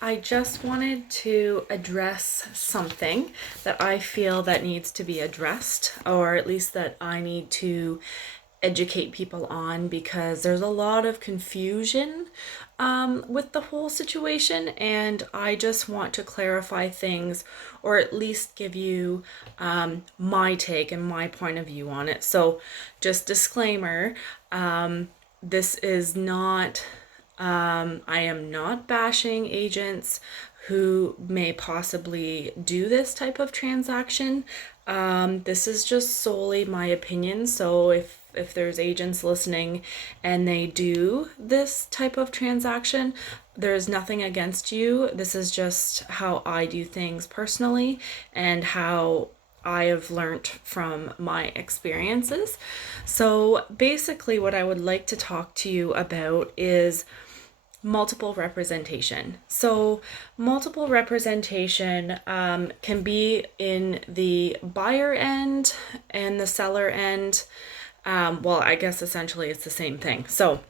I just wanted to address something that I feel that needs to be addressed, or at least that I need to educate people on because there's a lot of confusion with the whole situation, and I just want to clarify things or at least give you my take and my point of view on it. So, just disclaimer, this is not I am not bashing agents who may possibly do this type of transaction. This is just solely my opinion. So if there's agents listening and they do this type of transaction, there's nothing against you. This is just how I do things personally and how I have learned from my experiences. So basically, what I would like to talk to you about is multiple representation. So, multiple representation can be in the buyer end and the seller end. Well, I guess essentially it's the same thing. So,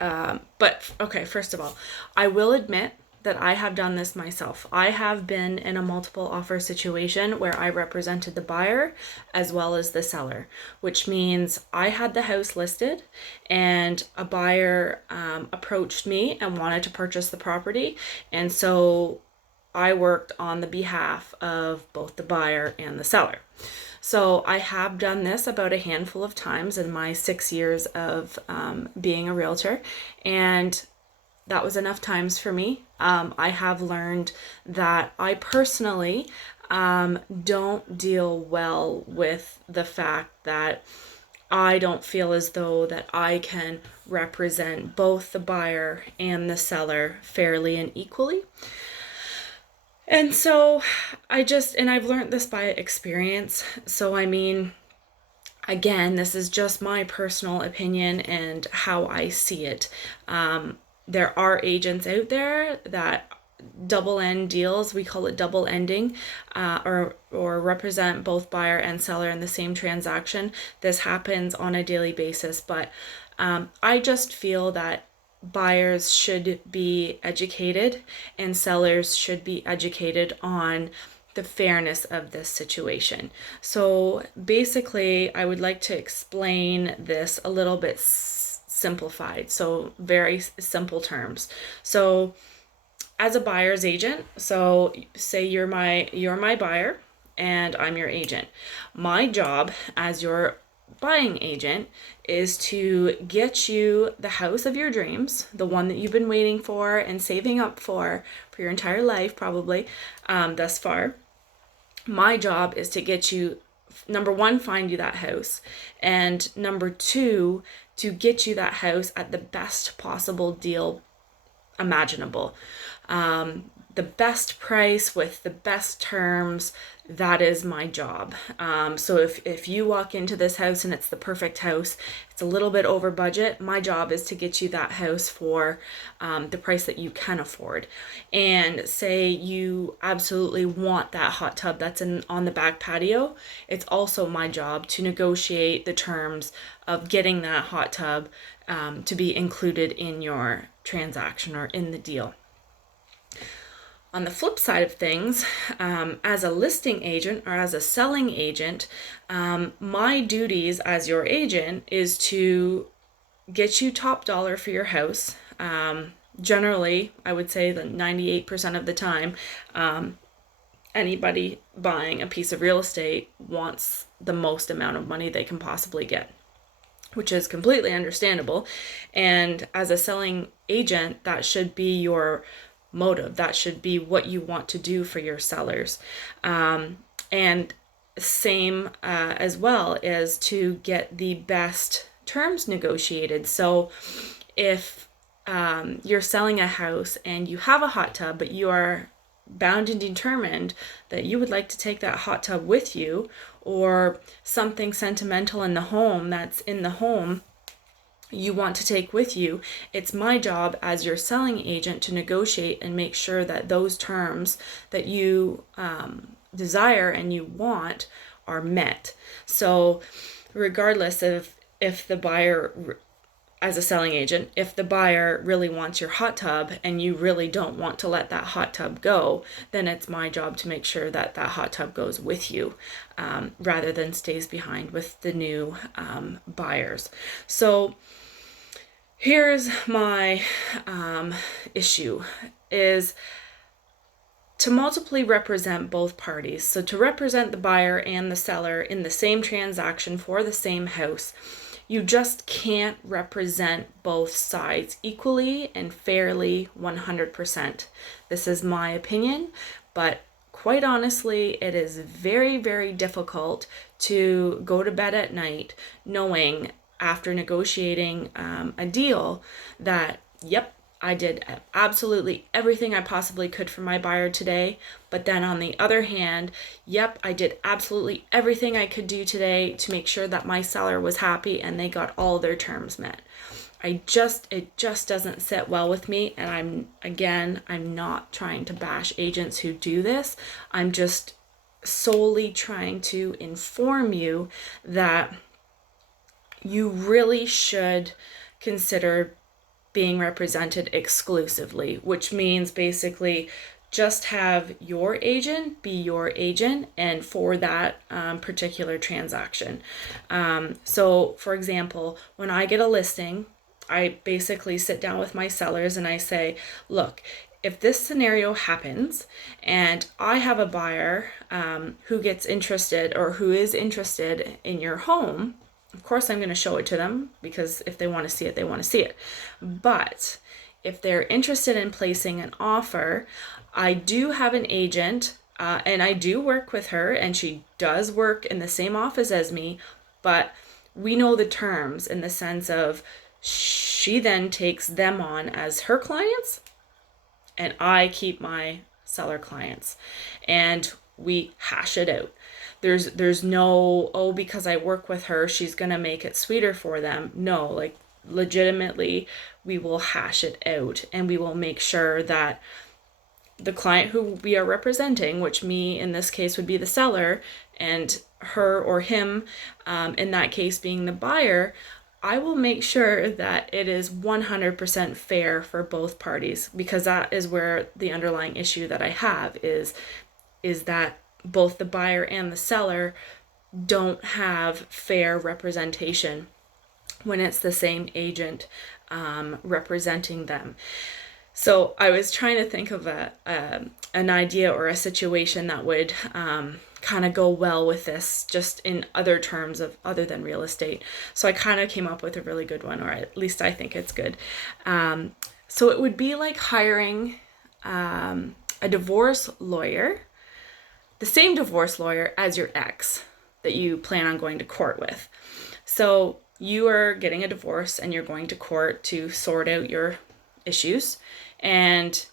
but okay, first of all, I will admit that I have done this myself. I have been in a multiple offer situation where I represented the buyer as well as the seller, which means I had the house listed and a buyer approached me and wanted to purchase the property. And so I worked on the behalf of both the buyer and the seller. So I have done this about a handful of times in my 6 years of being a realtor, and that was enough times for me. I have learned that I personally don't deal well with the fact that I don't feel as though that I can represent both the buyer and the seller fairly and equally. And so and I've learned this by experience. So, I mean, again, this is just my personal opinion and how I see it. There are agents out there that double end deals, we call it double ending, or represent both buyer and seller in the same transaction. This happens on a daily basis, but I just feel that buyers should be educated and sellers should be educated on the fairness of this situation. So basically, I would like to explain this a little bit simplified, so very simple terms. So as a buyer's agent, so say you're my buyer and I'm your agent. My job as your buying agent is to get you the house of your dreams, the one that you've been waiting for and saving up for your entire life, probably thus far. My job is to get you, number one, find you that house, and number two, to get you that house at the best possible deal imaginable. The best price with the best terms, that is my job. So if you walk into this house and it's the perfect house, it's a little bit over budget, my job is to get you that house for the price that you can afford. And say you absolutely want that hot tub that's on the back patio, it's also my job to negotiate the terms of getting that hot tub to be included in your transaction or in the deal. On the flip side of things, as a listing agent or as a selling agent, my duties as your agent is to get you top dollar for your house. Generally, I would say that 98% of the time, anybody buying a piece of real estate wants the most amount of money they can possibly get, which is completely understandable. And as a selling agent, that should be your motive. That should be what you want to do for your sellers. And same as well is to get the best terms negotiated. So if you're selling a house and you have a hot tub, but you are bound and determined that you would like to take that hot tub with you, or something sentimental in the home that's in the home you want to take with you, it's my job as your selling agent to negotiate and make sure that those terms that you desire and you want are met. So regardless of if the buyer as a selling agent, if the buyer really wants your hot tub and you really don't want to let that hot tub go, then it's my job to make sure that that hot tub goes with you, rather than stays behind with the new buyers. So here's my issue is to multiply represent both parties. So to represent the buyer and the seller in the same transaction for the same house, you just can't represent both sides equally and fairly 100%. This is my opinion, but quite honestly, it is very, very difficult to go to bed at night knowing after negotiating a deal that, yep, I did absolutely everything I possibly could for my buyer today. But then on the other hand, yep, I did absolutely everything I could do today to make sure that my seller was happy and they got all their terms met. It just doesn't sit well with me. And I'm not trying to bash agents who do this. I'm just solely trying to inform you that you really should consider being represented exclusively, which means basically just have your agent be your agent and for that particular transaction. So for example, when I get a listing, I basically sit down with my sellers and I say, look, if this scenario happens and I have a buyer who gets interested or who is interested in your home, of course, I'm going to show it to them because if they want to see it, they want to see it. But if they're interested in placing an offer, I do have an agent and I do work with her and she does work in the same office as me, but we know the terms in the sense of she then takes them on as her clients and I keep my seller clients and we hash it out. There's no, oh, because I work with her, she's going to make it sweeter for them. No, like legitimately, we will hash it out and we will make sure that the client who we are representing, which me in this case would be the seller and her or him in that case being the buyer, I will make sure that it is 100% fair for both parties, because that is where the underlying issue that I have is that both the buyer and the seller don't have fair representation when it's the same agent representing them. So I was trying to think of an idea or a situation that would kind of go well with this, just in other terms of other than real estate. So I kind of came up with a really good one, or at least I think it's good. So it would be like hiring a divorce lawyer, the same divorce lawyer as your ex that you plan on going to court with. So you are getting a divorce and you're going to court to sort out your issues, and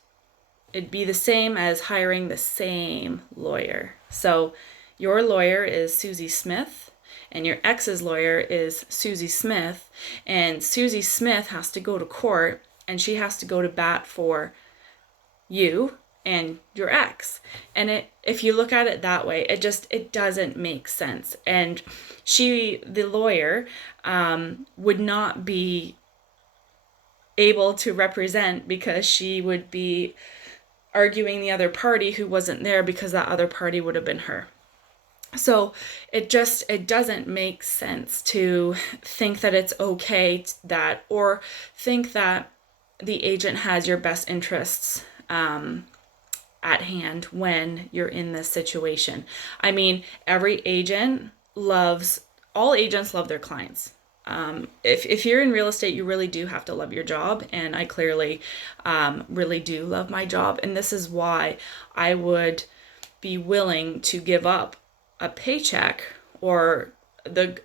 it'd be the same as hiring the same lawyer. So your lawyer is Susie Smith and your ex's lawyer is Susie Smith, and Susie Smith has to go to court and she has to go to bat for you and your ex. And if you look at it that way, it doesn't make sense. And the lawyer, would not be able to represent because she would be arguing the other party who wasn't there, because that other party would have been her. So it doesn't make sense to think that it's okay that, or think that the agent has your best interests at hand when you're in this situation. I mean, all agents love their clients. If you're in real estate, you really do have to love your job. And I clearly really do love my job. And this is why I would be willing to give up a paycheck, or the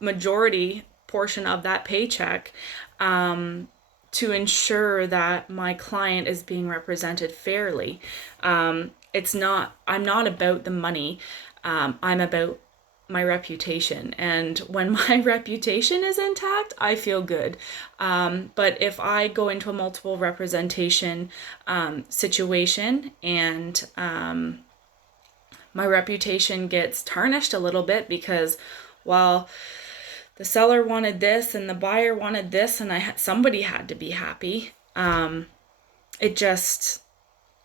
majority portion of that paycheck, to ensure that my client is being represented fairly. I'm not about the money. I'm about my reputation. And when my reputation is intact, I feel good. But if I go into a multiple representation situation and my reputation gets tarnished a little bit because, well, the seller wanted this and the buyer wanted this, and somebody had to be happy. It just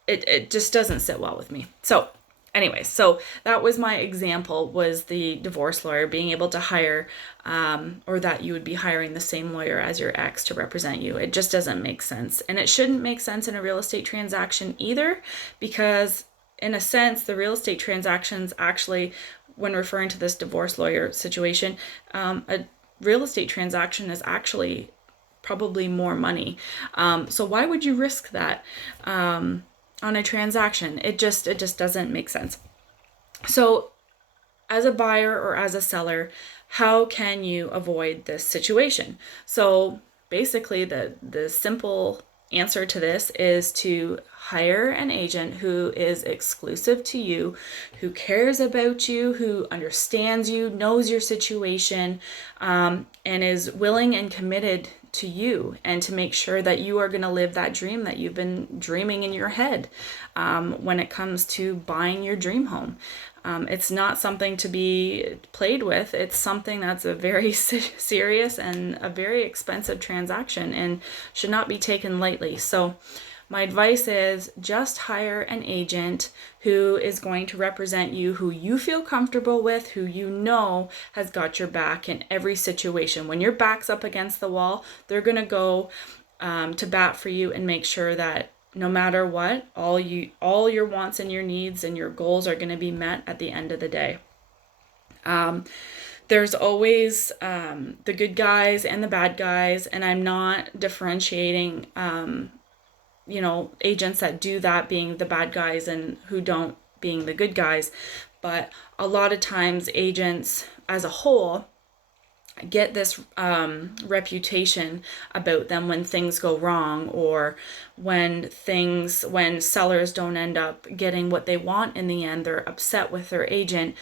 doesn't sit well with me. So anyways, so that was my example, was the divorce lawyer being able to hire, or that you would be hiring the same lawyer as your ex to represent you. It just doesn't make sense. And it shouldn't make sense in a real estate transaction either, because in a sense, the real estate transactions actually, when referring to this divorce lawyer situation, a real estate transaction is actually probably more money. So why would you risk that on a transaction? It just doesn't make sense. So as a buyer or as a seller, how can you avoid this situation? So basically the simple answer to this is to hire an agent who is exclusive to you, who cares about you, who understands you, knows your situation, and is willing and committed to you, and to make sure that you are going to live that dream that you've been dreaming in your head when it comes to buying your dream home. It's not something to be played with. It's something that's a very serious and a very expensive transaction and should not be taken lightly. So my advice is just hire an agent who is going to represent you, who you feel comfortable with, who you know has got your back in every situation. When your back's up against the wall, they're going to go to bat for you and make sure that no matter what, all your wants and your needs and your goals are going to be met at the end of the day. There's always the good guys and the bad guys, and I'm not differentiating agents that do that being the bad guys and who don't being the good guys. But a lot of times agents as a whole get this reputation about them when things go wrong, or when sellers don't end up getting what they want in the end. They're upset with their agent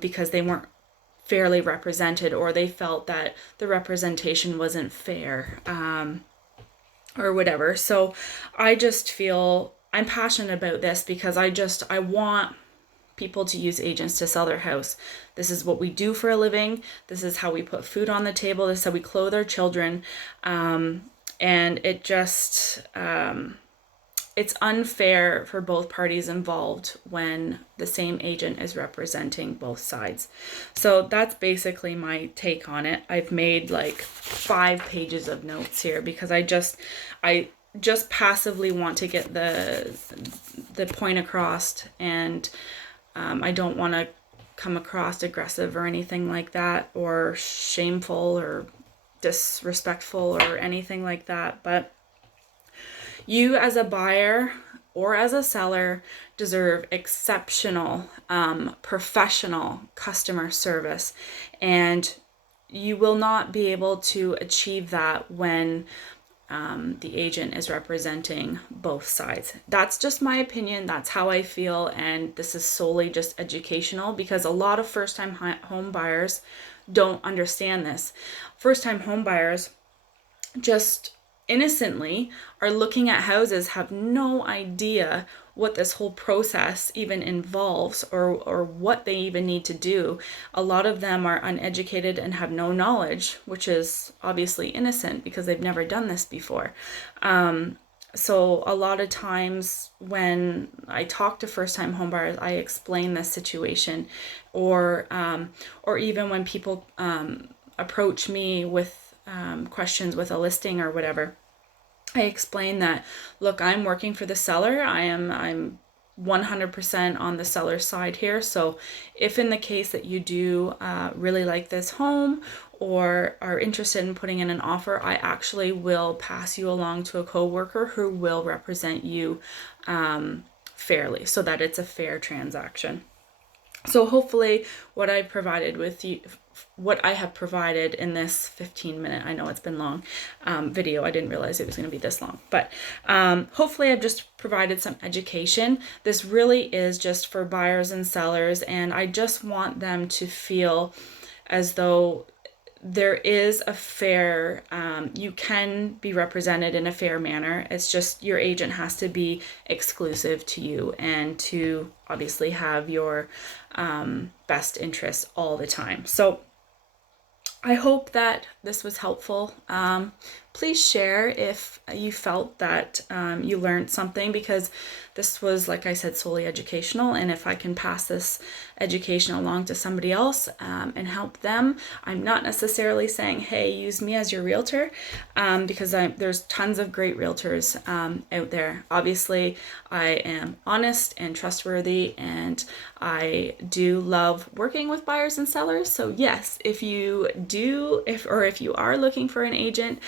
because they weren't fairly represented, or they felt that the representation wasn't fair. Or whatever. So I just feel I'm passionate about this because I want people to use agents to sell their house. This is what we do for a living. This is how we put food on the table. This is how we clothe our children. And it just, it's unfair for both parties involved when the same agent is representing both sides. So that's basically my take on it. I've made like 5 pages of notes here because I just passively want to get the point across, and I don't want to come across aggressive or anything like that, or shameful or disrespectful or anything like that. But you as a buyer or as a seller deserve exceptional, professional customer service. And you will not be able to achieve that when the agent is representing both sides. That's just my opinion. That's how I feel. And this is solely just educational because a lot of first-time home buyers don't understand this. First-time home buyers just innocently are looking at houses, have no idea what this whole process even involves, or what they even need to do. A lot of them are uneducated and have no knowledge, which is obviously innocent because they've never done this before. So a lot of times when I talk to first-time homebuyers, I explain this situation, or even when people approach me with questions with a listing or whatever, I explain that, look, I'm working for the seller. I'm 100% on the seller's side here. So if in the case that you do really like this home or are interested in putting in an offer, I actually will pass you along to a coworker who will represent you fairly, so that it's a fair transaction. So hopefully what I provided with you, what I have provided in this 15-minute, I know it's been long, video. I didn't realize it was going to be this long, but hopefully I've just provided some education. This really is just for buyers and sellers, and I just want them to feel as though there is a fair, you can be represented in a fair manner. It's just your agent has to be exclusive to you and to obviously have your best interests all the time. So I hope that this was helpful. Please share if you felt that you learned something, because this was, like I said, solely educational. And if I can pass this education along to somebody else and help them, I'm not necessarily saying, hey, use me as your realtor, because there's tons of great realtors out there. Obviously, I am honest and trustworthy, and I do love working with buyers and sellers. So yes, if you are looking for an agent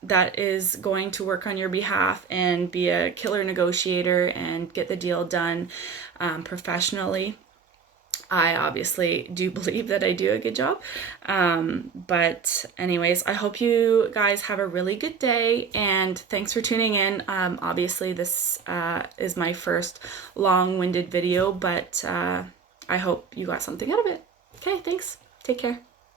that is going to work on your behalf and be a killer negotiator and get the deal done professionally, I obviously do believe that I do a good job. But anyways, I hope you guys have a really good day, and thanks for tuning in. Obviously this is my first long-winded video, but I hope you got something out of it. Okay, thanks. Take care.